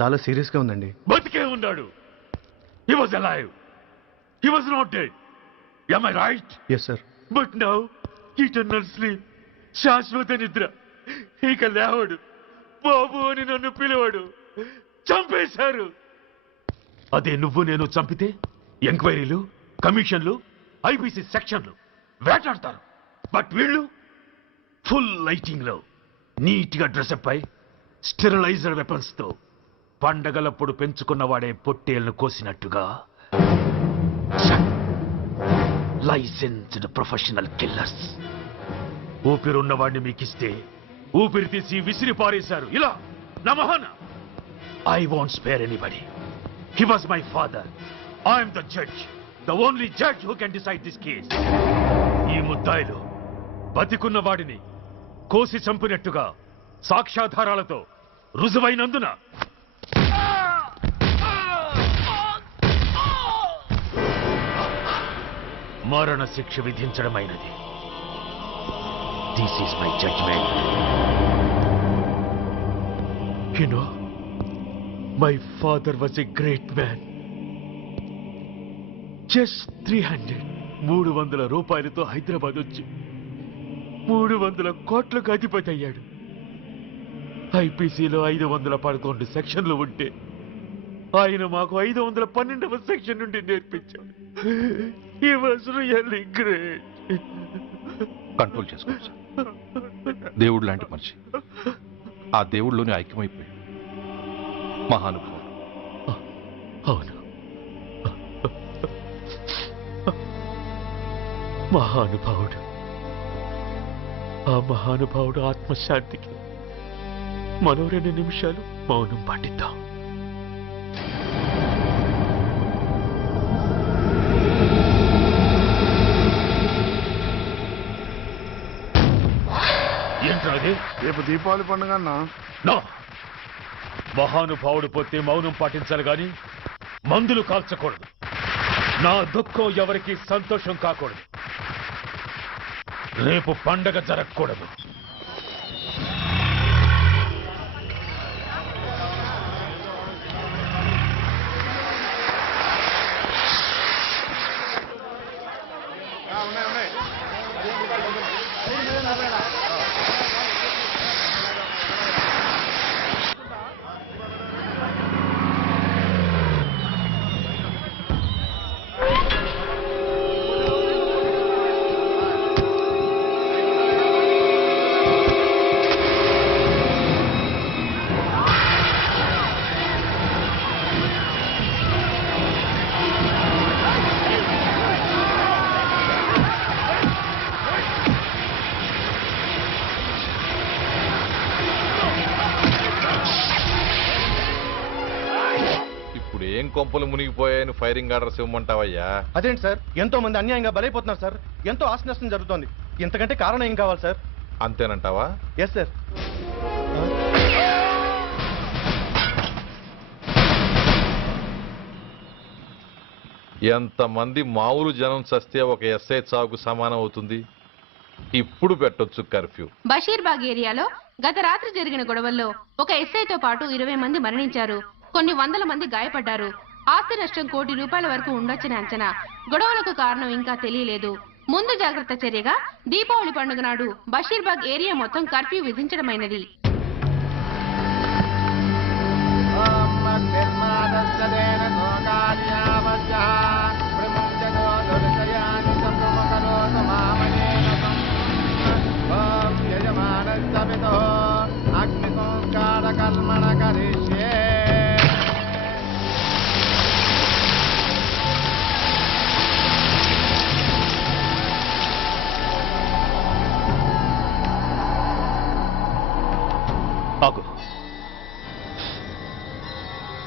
చాలా సీరియస్గా ఉందండి. బతికే ఉన్నాడు. He was alive. He was not dead. Am I right? Yes, sir. But now, eternal sleep. శాశ్వత నిద్ర. ఇక లేవడు. బాబు అని నన్ను పిలవడు. చంపేశారు. అదే నువ్వు నేను చంపితే ఎంక్వైరీలు, కమిషన్లు, ఐపీసీ సెక్షన్లు వేటాడతారు. బట్ వీళ్ళు ఫుల్ లైటింగ్ లో నీట్ గా డ్రెస్అప్ అయి స్టెరిలైజర్ వెపన్స్ తో పండగలప్పుడు పెంచుకున్నవాడే పొట్టేళ్లను కోసినట్టుగా లైసెన్స్డ్ ప్రొఫెషనల్ కిల్లర్స్. ఊపిరున్నవాడిని మీకిస్తే ఊపిరి తీసి విసిరి పారేశారు. ఇలా నా మహాన. I won't spare anybody. He was my father. I'm the judge, the only judge who can decide this case. ఈ ముద్దాయిలు బతికున్న వాడిని కోసి చంపినట్టుగా సాక్ష్యాధారాలతో రుజువైనందున మరణ శిక్ష విధించడమైనది. This is my judgment. You know, my father was a great man. Just 300 రూపాయలతో హైదరాబాద్ వచ్చి 300 కోట్లకు అధిపతి అయ్యాడు. ఐపీసీలో 511 సెక్షన్లు ఉంటే ఆయన మాకు 512వ సెక్షన్ నుండి నేర్పించాడు. He was really great. Control చేసుకోండి సార్. దేవుడు లాంటి మనిషి. ఆ దేవుడిలోనే ఐక్యమైపోయాడు. మహానుభావుడు. అవును, మహానుభావుడు. ఆ మహానుభావుడు ఆత్మశాంతికి మరో 2 నిమిషాలు మౌనం పాటిద్దాం. ఏంటది? రేపు దీపావళి పండుగ అన్నా. మహానుభావుడు పోతే మౌనం పాటించాలి గాని మందులు కాల్చకూడదు. నా దుఃఖం ఎవరికి సంతోషం కాకూడదు. రేపు పండగ జరగకూడదు. కొంపలు మునిగిపోయాయని ఫైరింగ్ ఆర్డర్స్ ఇవ్వమంటావయ్యా? అదేంటి సార్, ఎంతో మంది అన్యాయంగా బలైపోతున్నారు సార్. ఎంతో ఆస్తి నష్టం జరుగుతోంది. ఇంతకంటే కారణం ఏం కావాలి సార్? అంతేనంటావా? Yes sir. ఎంతమంది మామూలు జనం చస్తే ఒక ఎస్ఐ చావుకు సమానం అవుతుంది. ఇప్పుడు పెట్టొచ్చు కర్ఫ్యూ. బషీర్బాగ్ ఏరియాలో గత రాత్రి జరిగిన గొడవల్లో ఒక ఎస్ఐతో పాటు 20 మంది మరణించారు. కొన్ని వందల మంది గాయపడ్డారు. ఆస్తి నష్టం ₹1 కోటి వరకు ఉండొచ్చని అంచనా. గొడవలకు కారణం ఇంకా తెలియలేదు. ముందు జాగ్రత్త చర్యగా దీపావళి పండుగ నాడు బషీర్బాగ్ ఏరియా మొత్తం కర్ఫ్యూ విధించడమైనది. ఆగు.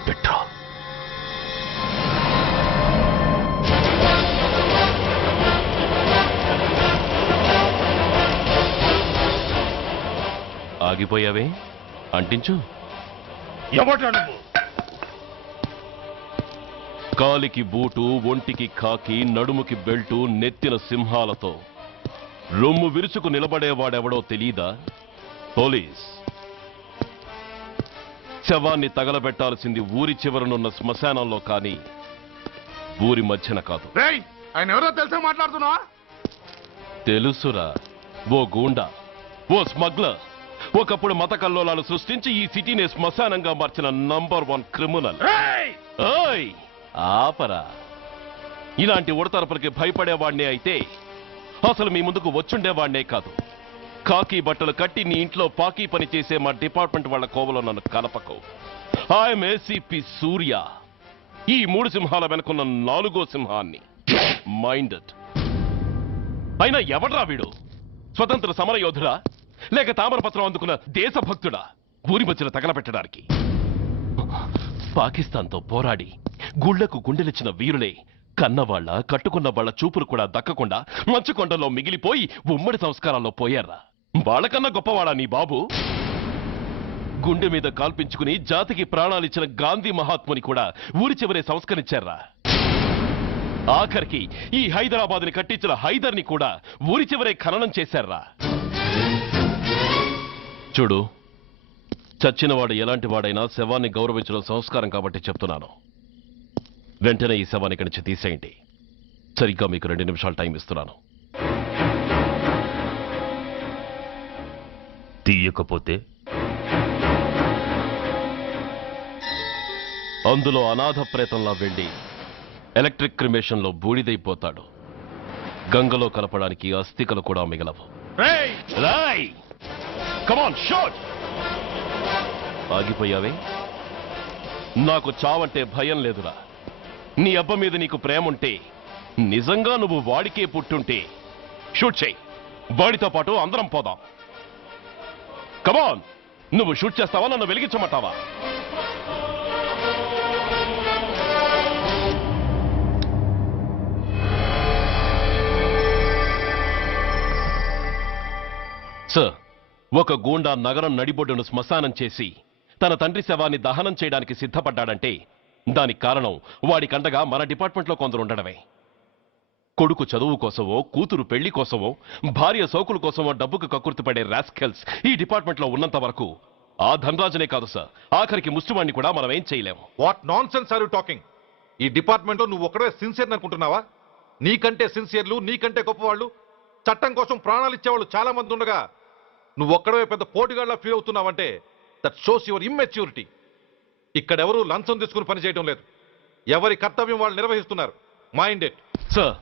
పెట్రోల్. ఆగిపోయావే, అంటించు. ఎవట నువ్వు? కాలికి బూటు, ఒంటికి కాకి, నడుముకి బెల్టు, నెత్తిన సింహాలతో రొమ్ము విరుచుకు నిలబడేవాడెవడో తెలీదా? పోలీస్. శవాన్ని తగలబెట్టాల్సింది ఊరి చివరనున్న శ్మశానంలో కానీ ఊరి మధ్యన కాదు. ఆయన ఎవరో తెలుసా మాట్లాడుతున్నావా? తెలుసురా, ఓ గూండా, ఓ స్మగ్లర్, ఒకప్పుడు మత కల్లోలాలు సృష్టించి ఈ సిటీని శ్మశానంగా మార్చిన నంబర్ 1 క్రిమినల్. ఓయ్ ఆపరా, ఇలాంటి ఉడతరపులకి భయపడేవాణ్ణే అయితే అసలు మీ ముందుకు వచ్చుండేవాణ్ణే కాదు. కాకి బట్టలు కట్టి నీ ఇంట్లో పాకీ పని చేసే మా డిపార్ట్మెంట్ వాళ్ళ కోవలో నన్ను కలపకు. ఐఎమ్ ఏసీపీ సూర్య, ఈ 3 సింహాల వెనుకున్న 4వ సింహాన్ని. మైండెడ్. అయినా ఎవడ్రా వీడు? స్వతంత్ర సమర యోధుడా లేక తామరపత్రం అందుకున్న దేశభక్తుడా ఊరి మధ్యన తగలబెట్టడానికి? పాకిస్తాన్తో పోరాడి గుళ్లకు గుండెలిచ్చిన వీరులే కన్నవాళ్ల కట్టుకున్న వాళ్ల చూపులు కూడా దక్కకుండా మంచుకొండలో మిగిలిపోయి ఉమ్మడి సంస్కారాల్లో పోయారా? వాళ్ళకన్నా గొప్పవాడా నీ బాబు? గుండె మీద కాల్పించుకుని జాతికి ప్రాణాలిచ్చిన గాంధీ మహాత్ముని కూడా ఊరి చివరే సంస్కరించారా? ఆఖరికి ఈ హైదరాబాద్ని కట్టించిన హైదర్ని కూడా ఊరి చివరే ఖననం చేశారా? చూడు, చచ్చినవాడు ఎలాంటి వాడైనా శవాన్ని గౌరవించడం సంస్కారం కాబట్టి చెప్తున్నాను. వెంటనే ఈ శవాన్ని ఇక్కడి నుంచి తీసేయండి. సరిగ్గా మీకు 2 నిమిషాలు టైం ఇస్తున్నాను. తీయకపోతే అందులో అనాథ ప్రేతంలా వెళ్లి ఎలక్ట్రిక్ క్రిమేషన్లో బూడిదైపోతాడు. గంగలో కలపడానికి అస్థికలు కూడా మిగలవు. రాయ్! Come on shoot! ఆగిపోయావే? నాకు చావంటే భయం లేదురా. నీ అబ్బ మీద నీకు ప్రేముంటే, నిజంగా నువ్వు వాడికే పుట్టుంటే షూట్ చేయి. వాడితో పాటు అందరం పోదాం. కమాన్! నువ్వు షూట్ చేస్తావా, నన్ను వెలిగించమంటావా? సార్, ఒక గూండా నగరం నడిబొడ్డును శ్మశానం చేసి తన తండ్రి శవాన్ని దహనం చేయడానికి సిద్ధపడ్డాడంటే దానికి కారణం వాడికండగా మన డిపార్ట్మెంట్లో కొందరు ఉండడమే. కొడుకు చదువు కోసమో, కూతురు పెళ్లి కోసమో, భార్య సోకుల కోసమో డబ్బుకు కక్కుర్తిపడే రాస్కెల్స్ ఈ డిపార్ట్మెంట్లో ఉన్నంత వరకు ఆ ధనరాజునే కాదు సార్, ఆఖరికి ముష్టివాణ్ణి కూడా మనం ఏం చేయలేము. What nonsense are you talking? ఈ డిపార్ట్మెంట్లో నువ్వు ఒక్కడే సిన్సియర్ అనుకుంటున్నావా? నీకంటే సిన్సియర్లు, నీకంటే గొప్పవాళ్ళు, చట్టం కోసం ప్రాణాలు ఇచ్చేవాళ్ళు చాలా మంది ఉండగా నువ్వు ఒక్కడే పెద్ద పోటీగాళ్ళ ఫీల్ అవుతున్నావంటే దట్ షోస్ యువర్ ఇమ్మెచ్యూరిటీ. ఇక్కడెవరూ లంచం తీసుకుని పనిచేయడం లేదు. ఎవరి కర్తవ్యం వాళ్ళు నిర్వహిస్తున్నారు. Mind it. సార్,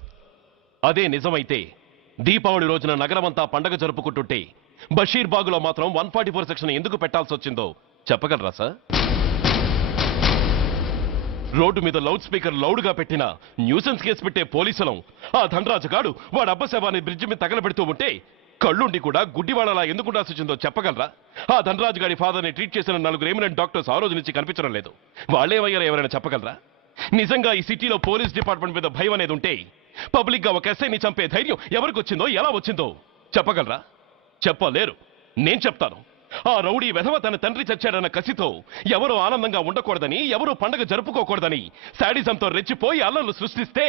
అదే నిజమైతే దీపావళి రోజున నగరమంతా పండగ జరుపుకుంటుంటే బషీర్ బాగులో మాత్రం 144 సెక్షన్ ఎందుకు పెట్టాల్సి వచ్చిందో చెప్పగలరా సార్? రోడ్డు మీద లౌడ్ స్పీకర్ లౌడ్గా పెట్టిన న్యూసెన్స్ కేసు పెట్టే పోలీసులం ఆ ధనరాజుగాడు వాడు అబ్బ శవాన్ని బ్రిడ్జి మీద తగలబెడుతూ ఉంటే కళ్ళుండి కూడా గుడ్డివాడలా ఎందుకు ఉండాల్సి వచ్చిందో చెప్పగలరా? ఆ ధనరాజు గారి ఫాదర్ని ట్రీట్ చేసిన 4 ఎమినెంట్ డాక్టర్స్ ఆ రోజు నుంచి కనిపించడం లేదు. వాళ్ళేమయ్యారో ఎవరైనా చెప్పగలరా? నిజంగా ఈ సిటీలో పోలీస్ డిపార్ట్మెంట్ మీద భయం అనేది ఉంటే పబ్లిక్ గా ఒక ఎస్ఐని చంపే ధైర్యం ఎవరికి వచ్చిందో, ఎలా వచ్చిందో చెప్పగలరా? చెప్పలేరు. నేను చెప్తాను. ఆ రౌడీ వెధవ తన తండ్రి చచ్చాడన్న కసితో ఎవరూ ఆనందంగా ఉండకూడదని, ఎవరూ పండగ జరుపుకోకూడదని శాడిజంతో రెచ్చిపోయి అల్లర్లు సృష్టిస్తే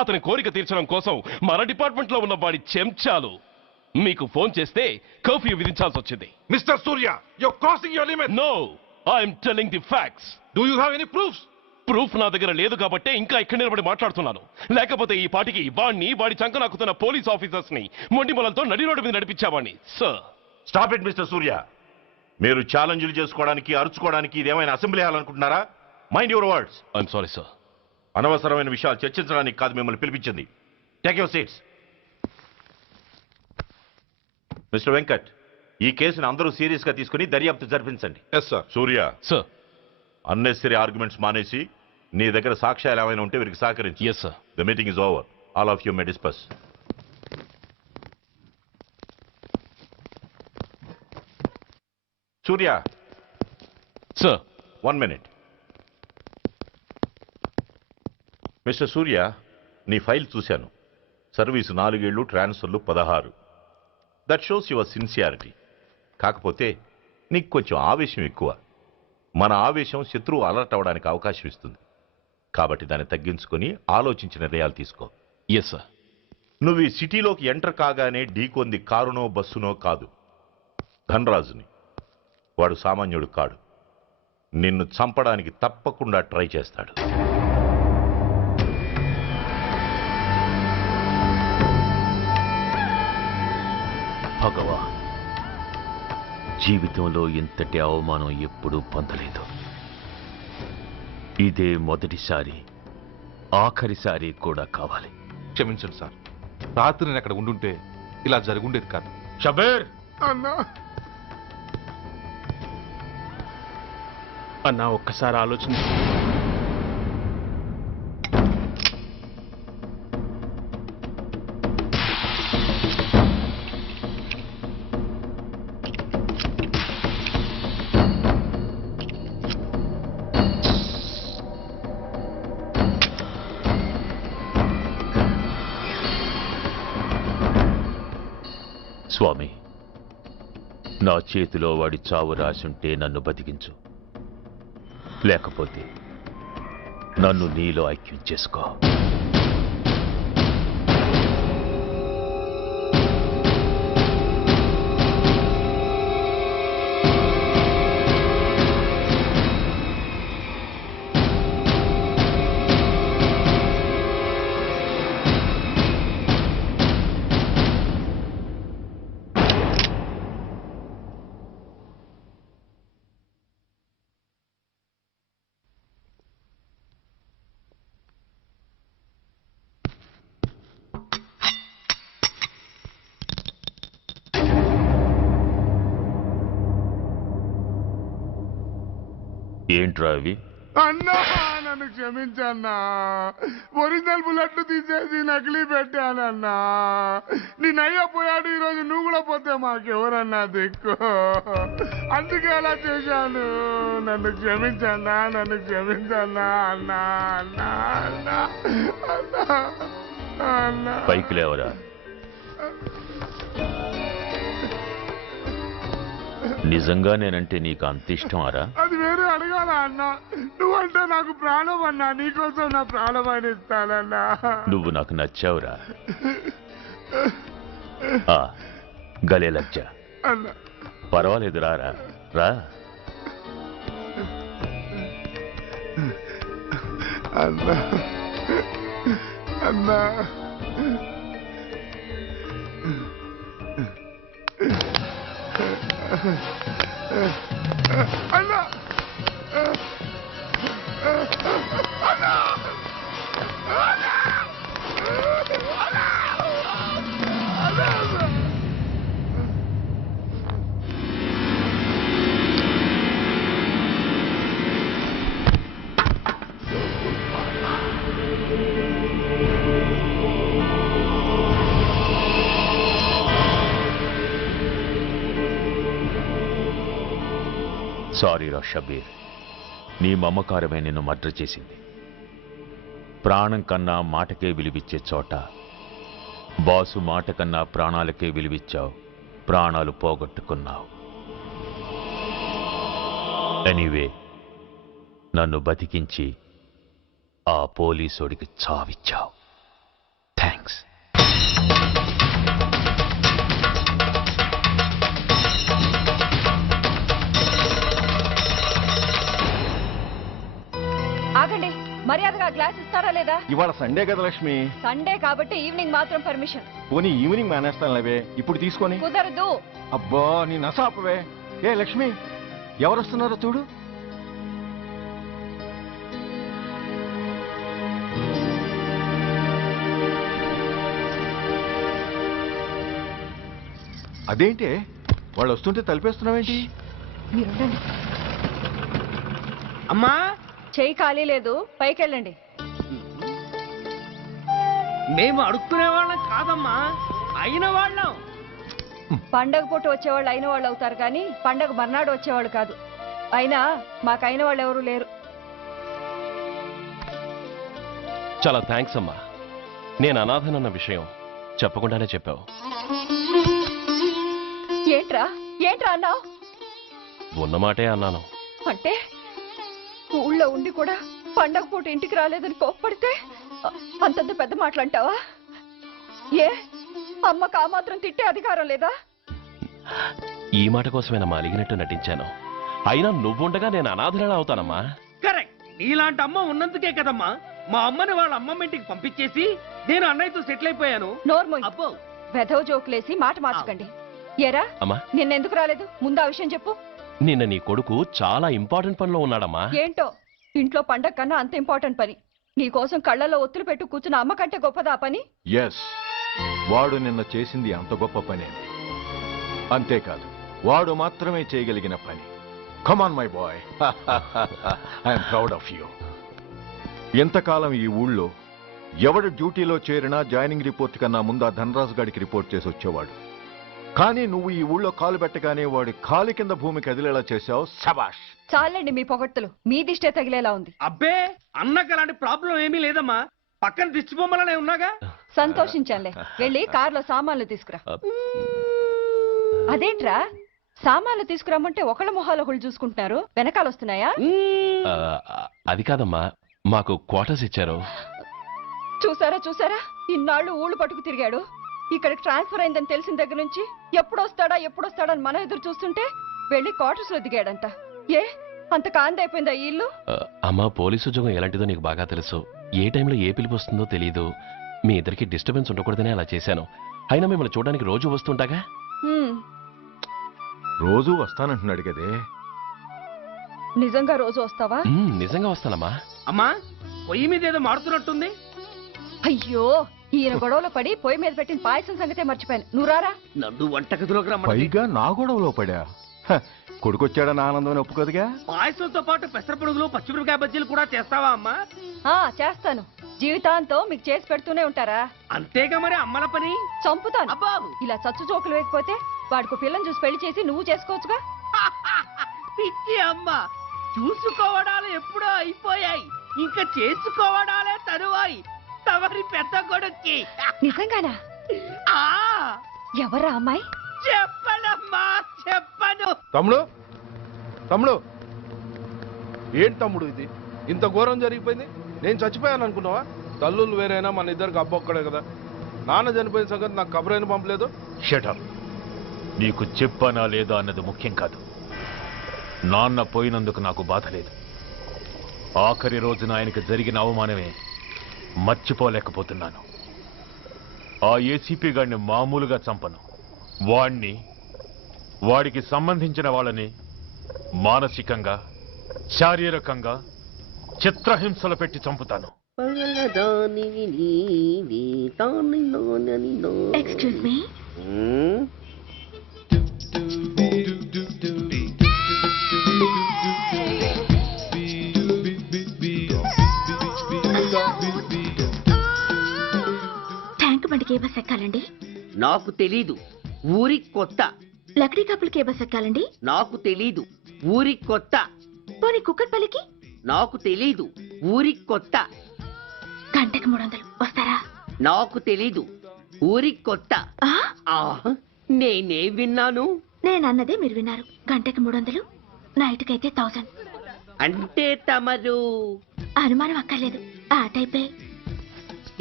అతని కోరిక తీర్చడం కోసం మన డిపార్ట్మెంట్ లో ఉన్న వాడి చెంచాలు మీకు ఫోన్ చేస్తే కర్ఫ్యూ విధించాల్సి వచ్చింది. Mister Surya, you're crossing your limit. No, I'm telling the facts. Do you have any proofs? Proof నా దగ్గర లేదు కాబట్టే ఇంకా ఇక్కడ నిలబడి మాట్లాడుతున్నాను. లేకపోతే ఈ పాటికి వాడి చంకనాకుతున్న పోలీస్ ఆఫీసర్స్ ని మొండి మొలలతో నడి రోడ్డు మీద నడిపించావాడిని. Sir, stop it mister Surya. మీరు ఛాలెంజ్లు చేసుకోవడానికి, అరుచుకోవడానికి ఇదేమైనా అసెంబ్లీ హాల్ అనుకుంటున్నారా? Mind your words. I'm sorry sir. అనవసరమైన విషయాలు చర్చించడానికి కాదు మిమ్మల్ని పిలిపించింది. Take your seats. Mister Venkat, ఈ కేసును అందరూ సీరియస్ గా తీసుకుని దర్యాప్తు జరిపించండి. Yes sir. Surya, sir. Unnecessary arguments మానేసి నీ దగ్గర సాక్ష్యాలు ఏమైనా ఉంటే వీరికి సహకరించు. Yes sir. The meeting is over. All of you may discuss. Surya, sir. 1 minute. Mister సూర్య, నీ ఫైల్ చూశాను. సర్వీసు 4 ఏళ్ళు, ట్రాన్స్ఫర్లు 16. That shows your sincerity. కాకపోతే నీకు కొంచెం ఆవేశం ఎక్కువ. మన ఆవేశం శత్రువు అలర్ట్ అవ్వడానికి అవకాశం ఇస్తుంది. కాబట్టి దాన్ని తగ్గించుకొని ఆలోచించిన నిర్ణయాలు తీసుకో. Yes sir. నువ్వు ఈ సిటీలోకి ఎంటర్ కాగానే ఢీకొంది కారునో బస్సునో కాదు, ధనరాజుని. వాడు సామాన్యుడు కాడు. నిన్ను చంపడానికి తప్పకుండా ట్రై చేస్తాడు. భగవాన్, జీవితంలో ఇంతటి అవమానం ఎప్పుడూ పొందలేదు. ఇదే మొదటిసారి, ఆఖరిసారి కూడా కావాలి. క్షమించండి సార్, రాత్రి నేను అక్కడ ఉండుంటే ఇలా జరుగుండేది కాదు. షబీర్ అన్నా అన్నా ఒక్కసారి ఆలోచించు. స్వామి, నా చేతిలో వాడి చావు రాసుంటే నన్ను బతికించు, లేకపోతే నన్ను నీలో ఐక్యం చేసుకో. ఏంట్రా అవి? అన్నా నన్ను క్షమించన్నా. ఒరిజినల్ బుల్లెట్ తీసేసి నకిలీ పెట్టానన్నా. నేనయ్యా పోయాడు, ఈరోజు నువ్వు కూడా పోతే మాకెవరన్నా దిక్కు. అందుకే అలా చేశాను. నన్ను క్షమించన్నా, నన్ను క్షమించన్నా అన్నా అన్నా అన్నా అన్నా అన్నా. పైకి లేవరా. నిజంగా నేనంటే నీకు అంత ఇష్టం అరా? అది వేరే అడగాల అన్నా. నువ్వంటే నాకు ప్రాణం అన్నా. నీకోసం నా ప్రాణమైన ఇస్తానన్నా. నువ్వు నాకు నచ్చావురా. గలే లజ్జ. అన్నా పర్వాలేదు, రారా రా. అన్నా అన్నా అన్నా అన్నా సారీ రా షబీర్, నీ మమకారమే నిన్ను మర్డర్ చేసింది. ప్రాణం కన్నా మాటకే విలువిచ్చే చోట బాసు మాట కన్నా ప్రాణాలకే విలువిచ్చావు. ప్రాణాలు పోగొట్టుకున్నావు. ఎనీవే, నన్ను బతికించి ఆ పోలీసోడికి చావిచ్చావు. థ్యాంక్స్. ఆగండి, మర్యాదగా గ్లాస్ ఇస్తారా లేదా? ఇవాళ సండే కదా లక్ష్మి. సండే కాబట్టి ఈవినింగ్ మాత్రం పర్మిషన్. పోనీ ఈవినింగ్ మేనేస్తాను లేవే, ఇప్పుడు తీసుకొని. కుదరదు. అబ్బా నీ నసాపవే. ఏ లక్ష్మి, ఎవరు వస్తున్నారో చూడు. అదేంటి వాళ్ళు వస్తుంటే తలిపేస్తున్నావేంటి? మీరుండండి. అమ్మా, చెయ్యి ఖాళీ లేదు, పైకెళ్ళండి. మేము అడుక్కునే వాళ్ళం కాదమ్మా, అయిన వాళ్ళం. పండగ పూట వచ్చేవాళ్ళు అయిన వాళ్ళు అవుతారు కానీ పండగ మర్నాడు వచ్చేవాళ్ళు కాదు. అయినా మాకైన వాళ్ళు ఎవరు లేరు. చాలా థ్యాంక్స్ అమ్మా. నేను అనాథనన్న విషయం చెప్పకుండానే చెప్పావు. ఏంట్రా ఏంట్రా అన్నావు? ఉన్నమాటే అన్నాను. అంటే ఊళ్ళో ఉండి కూడా పండగ పూట ఇంటికి రాలేదని కోప్పడితే అంతంత పెద్ద మాటలంటావా? ఏ అమ్మకు ఆ మాత్రం తిట్టే అధికారం లేదా? ఈ మాట కోసమేనమ్మా అలిగినట్టు నటించాను. అయినా నువ్వుండగా నేను అనాథలా అవుతానమ్మా. కరెక్ట్. నీలాంటి అమ్మ ఉన్నందుకే కదమ్మా మా అమ్మని వాళ్ళ అమ్మమ్మ ఇంటికి పంపించేసి నేను అన్నయ్యతో సెటిల్ అయిపోయాను. నోర్మోయ్, అబ్బో వెధవ జోకులేసి మాట మార్చకండి. ఏరా అమ్మా, నిన్నెందుకు రాలేదు? ముందు ఆ విషయం చెప్పు. నిన్న నీ కొడుకు చాలా ఇంపార్టెంట్ పనిలో ఉన్నాడమ్మా. ఏంటో ఇంట్లో పండగ కన్నా అంత ఇంపార్టెంట్ పని. నీకోసం కళ్ళల్లో ఒత్తులు పెట్టు కూర్చున్న అమ్మ కంటే గొప్పదా పని? ఎస్, వాడు నిన్న చేసింది అంత గొప్ప పనే. అంతేకాదు, వాడు మాత్రమే చేయగలిగిన పని. Come on my boy, I'm proud of you. ఎంతకాలం ఈ ఊళ్ళో ఎవడు డ్యూటీలో చేరినా జాయినింగ్ రిపోర్ట్ కన్నా ముందు ఆ ధనరాజు గారికి రిపోర్ట్ చేసి వచ్చేవాడు. కానీ నువ్వు ఈ ఊళ్ళో కాలు పెట్టగానే వాడి కాలు కింద భూమి కదిలేలా చేశావు. శబాష్. చాలండి మీ పొగడ్తలు. మీ దిష్టే తగిలేలా ఉంది. అబ్బే అన్నకు అలాంటి ప్రాబ్లం ఏమీ లేదమ్మా. పక్కన దిష్టి బొమ్మలనే ఉన్నాగా. సంతోషించాలే. వెళ్ళి కారులో సామాన్లు తీసుకురా. అదేంట్రా, సామాన్లు తీసుకురమ్మంటే ఒకళ్ళ మొహాలు ఒకళ్ళు చూసుకుంటున్నారు, వెనకాల వస్తున్నాయా? ఆ, అది కాదమ్మా, మాకు క్వార్టర్స్ ఇచ్చారు. చూసారా చూసారా, ఇన్నాళ్ళు ఊళ్ళు పట్టుకు తిరిగాడు. ఇక్కడికి ట్రాన్స్ఫర్ అయిందని తెలిసిన దగ్గర నుంచి ఎప్పుడొస్తాడా అని మనం ఎదురు చూస్తుంటే వెళ్ళి క్వార్టర్స్ లో దిగాడంట. ఏ అంత కాందైపోయిందా ఈ ఇల్లు? అమ్మా, పోలీసు ఉద్యోగం ఎలాంటిదో నీకు బాగా తెలుసు. ఏ టైంలో ఏ పిలుపు వస్తుందో తెలియదు. మీ ఇద్దరికి డిస్టర్బెన్స్ ఉండకూడదనే అలా చేశాను. అయినా మిమ్మల్ని చూడడానికి రోజు వస్తుంటాగా. రోజు వస్తానంటున్నాడు కదే. నిజంగా రోజు వస్తావా? నిజంగా వస్తానమ్మా. అమ్మా, పొయ్యి మీద ఏదో మారుతున్నట్టుంది. అయ్యో, ఈయన గొడవలో పడి పొయ్యి మీద పెట్టిన పాయసం సంగతే మర్చిపోయాను. నువ్వు రారా. నన్ను వంటగదిలోకి రమ్మంటే పైగా నా గొడవలో పడా. కొడుకొచ్చాడని ఆనందం ఒప్పుకోదుగా. పాయసంతో పాటు పెసరపొడుగులు పచ్చిమిరపకాయ బజ్జీలు కూడా చేస్తావా అమ్మా? చేస్తాను. జీవితాంతం మీకు చేసి పెడుతూనే ఉంటారా? అంతేగా మరి అమ్మల పని. చంపుతాను. అబ్బా, ఇలా చచ్చు జోకులు వేయకపోతే వాడికి పిల్లని చూసి పెళ్లి చేసి నువ్వు చేసుకోవచ్చుగా. పిచ్చి అమ్మ, చూసుకోవడాలు ఎప్పుడో అయిపోయాయి, ఇంకా చేసుకోవడాలే తరువాయి. తమరి పెద్ద కొడుక్కి. నిజంగానా? ఎవరా అమ్మాయి? చెప్పనమ్మా, చెప్పను. తమ్ముడు ఏంటి తమ్ముడు ఇది? ఇంత ఘోరం జరిగిపోయింది. నేను చచ్చిపోయాను అనుకున్నావా? తల్లులు వేరైనా మన ఇద్దరికి అబ్బొక్కడే కదా. నాన్న చనిపోయిన సంగతి నాకు కబరైన పంపలేదు. షటప్. నీకు చెప్పానా లేదా అన్నది ముఖ్యం కాదు. నాన్న పోయినందుకు నాకు బాధ లేదు. ఆఖరి రోజున ఆయనకు జరిగిన అవమానమే మర్చిపోలేకపోతున్నాను. ఆ ఏసీపీ గాడిని మామూలుగా చంపను. వాడికి సంబంధించిన వాళ్ళని మానసికంగా, శారీరకంగా చిత్రహింసలు పెట్టి చంపుతాను. Excuse me. ట్యాంక్ బండికి ఏ బస్ ఎక్కాలండి? నాకు తెలీదు, ఊరి కొత్త. లక్డీ కప్పులకి ఏ బస్ ఎక్కాలండి? నాకు తెలీదు, ఊరి కొత్త. పోనీ కుక్కట్పల్లికి? నాకు తెలీదు, ఊరి కొత్త. గంటకి 300 వస్తారా? నాకు తెలీదు, ఊరి కొత్త. నేనే విన్నాను. నేనన్నదే మీరు విన్నారు. గంటకి 300, నైట్కైతే 1000. అంటే తమరు అనుమానం అక్కర్లేదు, ఆ టైపే.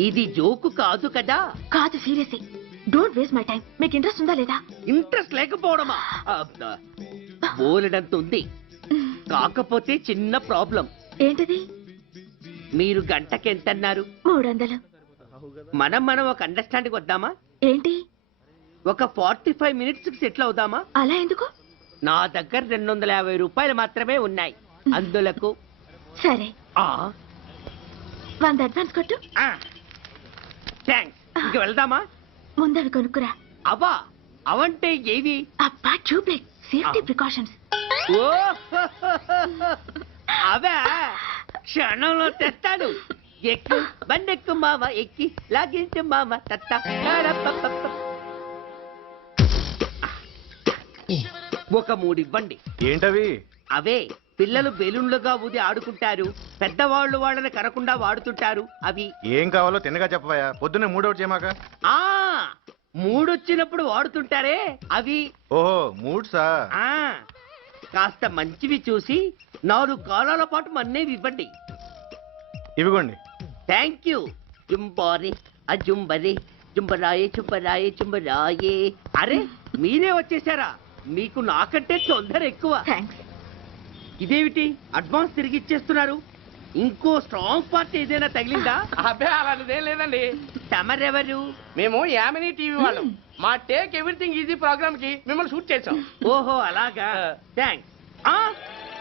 ఇది జోకు కాదు కదా? కాదు, serious. Don't waste my time. మీకు ఇంట్రెస్ట్ ఉందా లేదా? ఇంట్రెస్ట్ లేకపోవడమా? బోలెడంత ఉంది. కాకపోతే చిన్న ప్రాబ్లం. ఏంటిది? మీరు గంటకి ఎంత అన్నారు? 300. మనం ఒక అండర్స్టాండింగ్ వద్దామా? ఏంటి? ఒక 45 మినిట్స్ కి సెటిల్ అవుదామా? అలా ఎందుకు? నా దగ్గర 250 రూపాయలు మాత్రమే ఉన్నాయి. అందులకు సరే, 100 అడ్వాన్స్ కొట్టు. థ్యాంక్స్. ఇంక వెళ్దామా? ముందవి కొనుక్కురా. అవా? అవంటే ఏవి? అబ్బా, ట్యూబ్లైట్, సేఫ్టీ ప్రికాషన్స్. ఓ, అవే క్షణంలో తెస్తాను. ఎక్కు, బండెక్కు మామ, ఎక్కి లాగించు మామ. తత్త ఒక 3 ఇవ్వండి. ఏంటవి? అవే పిల్లలు బెలూన్లుగా ఊది ఆడుకుంటారు, పెద్దవాళ్ళు వాళ్ళని కరకుండా వాడుతుంటారు. అవి ఏం కావాలో తిన్నగా చెప్పవయ్యా. పొద్దున్నే మూడోటి చేయమాక. 3 వచ్చినప్పుడు వాడుతుంటారే అవి. ఓహో, మూడ్సా? కాస్త మంచివి చూసి 4 కాలాల పాటు మన్నేవి ఇవ్వండి. ఇవిగోండి. Thank you. జుంబారి అజుంబరి, జుంబరాయే చుంబరాయే చుంబరాయే. అరే, మీరే వచ్చేసారా? మీకు నాకంటే తొందర ఎక్కువ. థ్యాంక్స్. ఇదేమిటి అడ్వాన్స్ తిరిగి ఇచ్చేస్తున్నారు? ఇంకో స్ట్రాంగ్ పార్ట్ ఏదైనా తగిలిందా? అబ్బే అలాంటిదేం లేదండి. తమరెవరు? మేము యామినీ టీవీ వాళ్ళం. మా టేక్ ఎవ్రీథింగ్ ఈజీ ప్రోగ్రామ్ కి మిమ్మల్ని షూట్ చేసాం. ఓహో అలాగా, థ్యాంక్స్.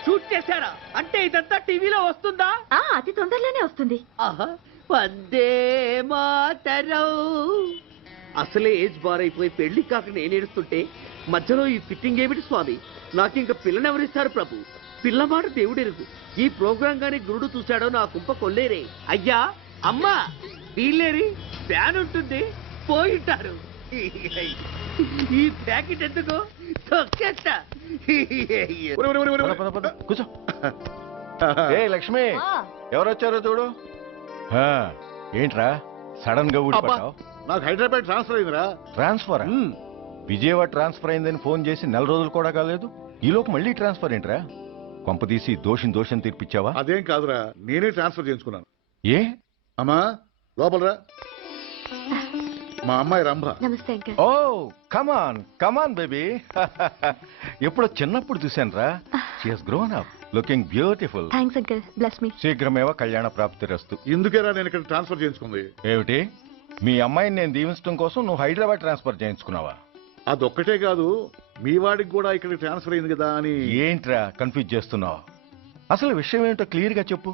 షూట్ చేశారా? అంటే ఇదంతా టీవీలో వస్తుందా? అతి తొందరలోనే వస్తుంది. ఆహా, వందే మాతరం. అసలే ఏజ్ బార్ అయిపోయి పెళ్లి కాక నేను ఏడుస్తుంటే మధ్యలో ఈ ఫిట్టింగ్ ఏమిటి స్వామి? నాకు ఇంకా పిల్లనెవరిస్తారు ప్రభు? పిల్లమాట దేవుడెరుగు. ఈ ప్రోగ్రాం గాని గురుడు చూశాడో నా కుంప కొల్లేరే. అయ్యా అమ్మా వీళ్ళేరి, ఫ్యాన్ ఉంటుంది పోయింటారు. ఈ ప్యాకెట్ ఎందుకు తొక్కేస్తా. కూర్చో. ఏ లక్ష్మి, ఎవరొచ్చారో చూడు. ఏంట్రా సడన్ గా ఊడిపడ్డావు? నాకు హైదరాబాద్ ట్రాన్స్ఫర్ అయిందిరా. ట్రాన్స్ఫర్? విజయవాడ ట్రాన్స్ఫర్ అయిందని ఫోన్ చేసి 4 రోజులు కూడా కాలేదు. ఈలోపు మళ్ళీ ట్రాన్స్ఫర్ ఏంట్రా? కొంపదీసి దోషం తీర్పిచ్చావా? అదేం కాదురా, నేనే ట్రాన్స్ఫర్ చేయించుకున్నాను. ఏ అమ్మా లోపలరా. మా అమ్మాయి రంభ. నమస్తే అంకల్. ఓ కమాన్ బేబీ. ఎప్పుడో చిన్నప్పుడు చూశాను రా. She has grown up, looking beautiful. Thanks uncle, bless me. శీఘ్రమేవ కళ్యాణ ప్రాప్తిరస్తు. ఇందుకేరా నేను ఇక్కడ ట్రాన్స్ఫర్ చేయించుకుంది. ఏమిటి, మీ అమ్మాయిని నేను దీవించడం కోసం నువ్వు హైదరాబాద్ ట్రాన్స్ఫర్ చేయించుకున్నావా? అదొక్కటే కాదు, మీ వాడికి కూడా ఇక్కడ ట్రాన్స్ఫర్ అయింది కదా అని. ఏంట్రా కన్ఫ్యూజ్ చేస్తున్నావు? అసలు విషయం ఏంటో క్లియర్ గా చెప్పు.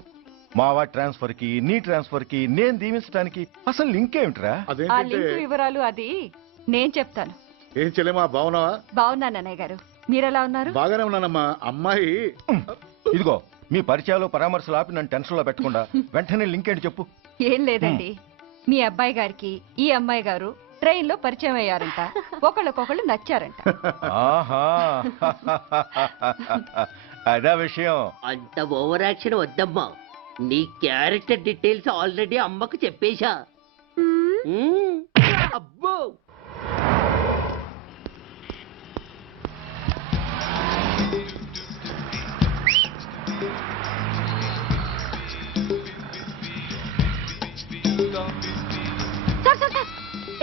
మా వాడి ట్రాన్స్ఫర్ కి నీ ట్రాన్స్ఫర్ కి నేను దీవించడానికి అసలు లింక్ ఏమిట్రా? ఆ లింక్ వివరాలు అది నేను చెప్తాను. ఏం చెల్లెమా, బాగున్నావా? బాగున్నాను అన్నయ్య గారు, మీరెలా ఉన్నారు? బాగానే ఉన్నానమ్మా. అమ్మాయి ఇదిగో మీ పరిచయాలు పరామర్శలు ఆపి నన్ను టెన్షన్ లో పెట్టకుండా వెంటనే లింక్ ఏంటి చెప్పు. ఏం లేదండి, మీ అబ్బాయి గారికి ఈ అమ్మాయి గారు ట్రైన్ లో పరిచయం అయ్యారంట. ఒకళ్ళకొకళ్ళు నచ్చారంట. ఆహా, అదా విషయం. అంత ఓవర్ యాక్షన్ వద్దమ్మా. నీ క్యారెక్టర్ డీటెయిల్స్ ఆల్రెడీ అమ్మకు చెప్పేశా. అబ్బో,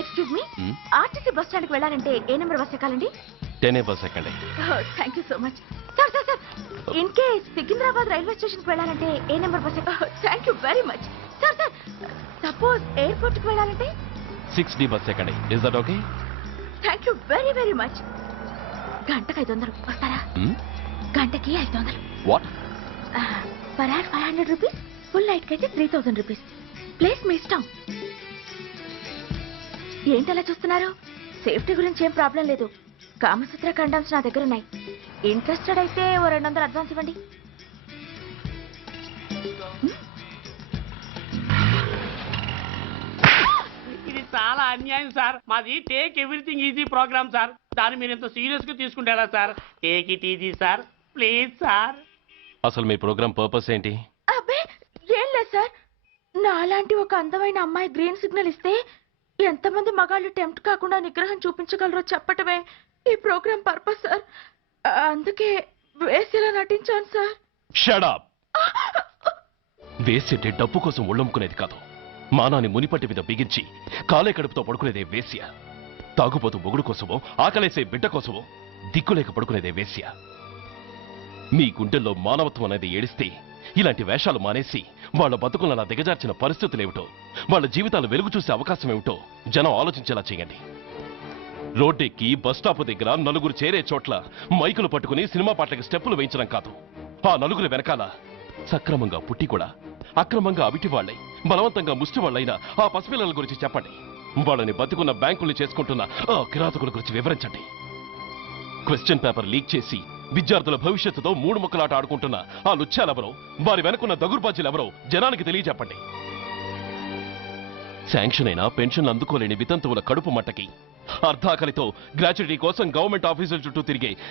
excuse me, RTC bus stand కి వెళ్ళాలంటే ఏ నెంబర్ బస్ ఎక్కాలండి? 10 బస్ ఎక్కండి. Thank you so much. Sir in case Secunderabad railway station కి వెళ్ళాలంటే ఏ నెంబర్ బస్ ఎక్కాలి? Thank you very much. Sir suppose airport కి వెళ్ళాలంటే 6D బస్ ఎక్కండి. Is that okay? Thank you very very much. గంటకి 500 వస్తారా? గంటకి 500. What? Per hour 500 rupees, full night కి అయితే 3000 రూపీస్. ప్లేస్ మీ ఇష్టం. ఏంటలా చూస్తున్నారు? సేఫ్టీ గురించి ఏం ప్రాబ్లం లేదు. కామసూత్ర కండమ్స్ నా దగ్గర ఉన్నాయి. ఇంట్రెస్టెడ్ అయితే ఓ 200 అడ్వాన్స్ ఇవ్వండి. ఇది చాలా అన్యాయం సార్. మాది take everything easy programme sir. దాన్ని మీరు ఎంత సీరియస్ గా తీసుకుంటారా sir? Take it easy sir, please sir. అసలు మీ ప్రోగ్రామ్ పర్పస్ ఏంటి? అబ్బే ఏం లేదు సార్, నాలాంటి ఒక అందమైన అమ్మాయి గ్రీన్ సిగ్నల్ ఇస్తే ఎంతమంది మగాళ్ళు టెంప్ట్ కాకుండా నిగ్రహం చూపించగలరో చెప్పటమే ఈ ప్రోగ్రామ్ పర్పస్ సార్. అందుకే వేసేలా నటించాను సార్. Shut up. వేసేటే డబ్బు కోసం ఒళ్ళమ్ముకునేది కాదు. మానాన్ని మునిపట్టి మీద బిగించి కాలే కడుపుతో పడుకునేదే వేశ్య. తాగుపోతూ మొగుడు కోసమో ఆకలేసే బిడ్డ కోసమో దిక్కులేక పడుకునేదే వేశ్య. మీ గుండెల్లో మానవత్వం అనేది ఏడిస్తే ఇలాంటి వేషాలు మానేసి వాళ్ళ బతుకులను అలా దిగజార్చిన పరిస్థితులేమిటో, వాళ్ళ జీవితాలు వెలుగు చూసే అవకాశం ఏమిటో జనం ఆలోచించేలా చేయండి. రోడ్డెక్కి బస్టాప్ దగ్గర నలుగురు చేరే చోట్ల మైకులు పట్టుకుని సినిమా పాటలకు స్టెప్పులు వేయించడం కాదు. ఆ నలుగురు వెనకాల సక్రమంగా పుట్టి కూడా అక్రమంగా అవిటి వాళ్ళై బలవంతంగా ముష్టి వాళ్ళైనా ఆ పసిపిల్లల గురించి చెప్పండి. వాళ్ళని బతుకున్న బ్యాంకులు చేసుకుంటున్న ఆ కిరాతకుల గురించి వివరించండి. క్వశ్చన్ పేపర్ లీక్ చేసి విద్యార్థుల భవిష్యత్తుతో 3 ముక్కలాట ఆడుకుంటున్న ఆ లుచ్చాలెవరో, వారి వెనుకున్న దగుర్బాజీలెవరో జనానికి తెలియజెప్పండి. శాంక్షన్ అయినా పెన్షన్లు అందుకోలేని వితంతువుల కడుపు మట్టకి, అర్ధాకలితో గ్రాట్యుటీ కోసం గవర్నమెంట్ ఆఫీసుల చుట్టూ తిరిగే